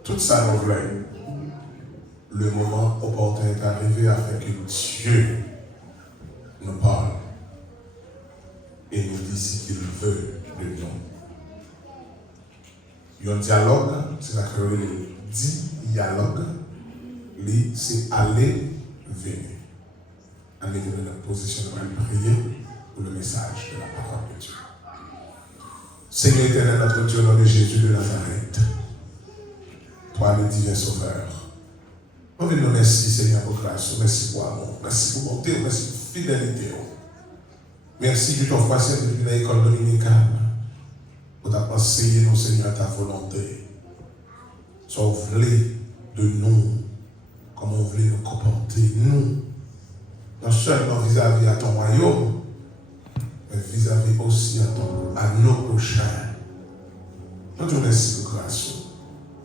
tout ça nous voulons. Le moment opportun est arrivé afin que Dieu nous parle et nous dise ce qu'il veut de nous. Il y a un dialogue, c'est la que le dit dialogue, c'est aller, venir. Aller dans notre position de prier pour le message de la parole de Dieu. Seigneur éternel, notre Dieu, au nom de Jésus de Nazareth, toi le divin sauveur, nous venons merci Seigneur pour grâce, merci pour amour, merci pour bonté, merci pour fidélité. Merci de ton foi sainte depuis l'école dominicale, pour t'enseigner, nous Seigneur, ta volonté. Sois voulu de nous, comme on voulait nous comporter, nous, non seulement vis-à-vis à ton royaume, mais vis-à-vis aussi à nos prochains. Nous te remercions pour grâce.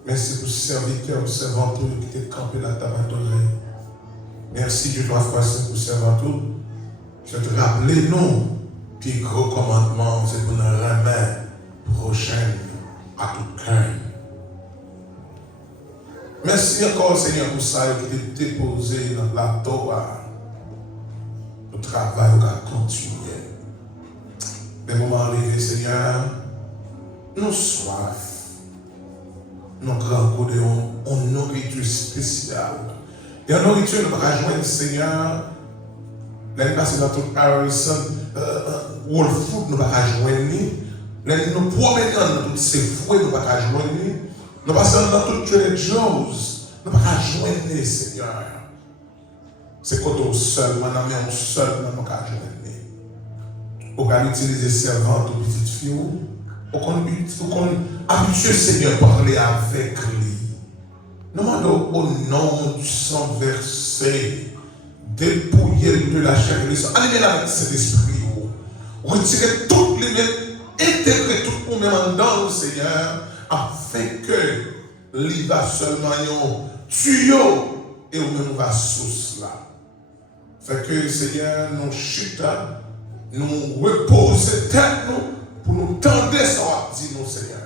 Merci pour ce serviteur, servant qui t'est campé là, ta d'oreille. Merci de toi, foi sainte, pour servant. Je te rappelle, nous, puis gros commandement, c'est pour nous remettre prochaine à tout cœur. Merci encore, Seigneur, pour ça qui est déposé dans la Torah. Le travail va continuer. Les moments arrivés, Seigneur, nous soif, nous grands codéons, on nourriture spéciale. Et en nourriture, nous allons rejoindre, Seigneur, l'année passée dans tout Harrison, World Food, nous allons rejoindre. Nous promenons dans toutes ces fouets, nous allons rejoindre. Nous passons dans toutes les choses, nous allons rejoindre, Seigneur. C'est quand on seul, mon ami, on seul, nous allons rejoindre. On va utiliser servante ou petite fille. On va habituer Seigneur à parler avec lui. Nous demandons au nom du sang versé, dépouiller de la chair et du sang. Animez-la avec cet esprit. Retirez toutes les mêmes, intégrez tout le même dans le Seigneur, afin que l'il va seulement tuer et au même va sous cela. Fait que Seigneur, nous chutons. Nous reposer tête nous pour nous tendre ça dit nous Seigneur.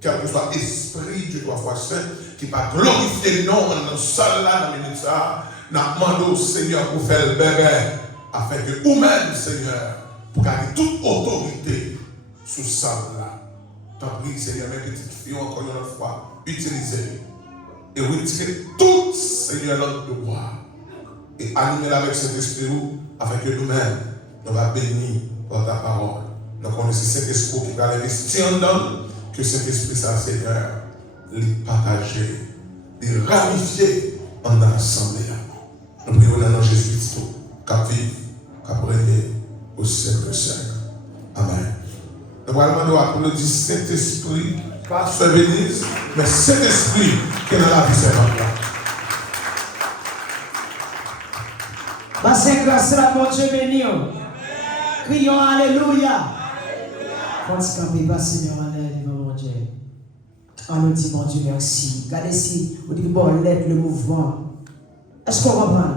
Quel que soit l'esprit du droit foi saint qui va glorifier le nom dans seul là dans minute ça, nous demandons au Seigneur pour faire le bébé afin que vous-même Seigneur pour garder toute autorité sur ça là. Tant pis Seigneur mes petites filles encore une fois utilisez et retirez tout Seigneur notre devoir et animez-la avec cet esprit afin que nous-mêmes nous va bénir par ta parole. Nous connaissons cet esprit qui va investir en nous, que cet esprit, ça, Seigneur, les partager, les ramifier en l'assemblée. Nous prions dans le nom de Jésus-Christ, qu'à vivre, qu'à briller au siècle des siècles. Amen. Nous allons demander à applaudir Saint-Esprit, pas ce bénisse, mais cet esprit qui est dans la vie servante. Passez grâce à mon Dieu béni. Crions Alléluia. Quand tu passes devant mon Dieu. On nous dit, mon Dieu, merci. Regardez si, on dit, bon, l'aide le mouvement. Est-ce qu'on comprend?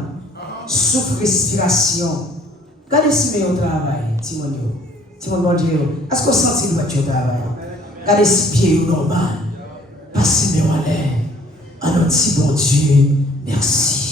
Souffle respiration. Regardez si, mais on travaille, Timon, mon Dieu. Est-ce qu'on sent qu'il doit être au travail? Regardez si, pied normal. Passez devant l'aide. On nous dit, bon Dieu, merci.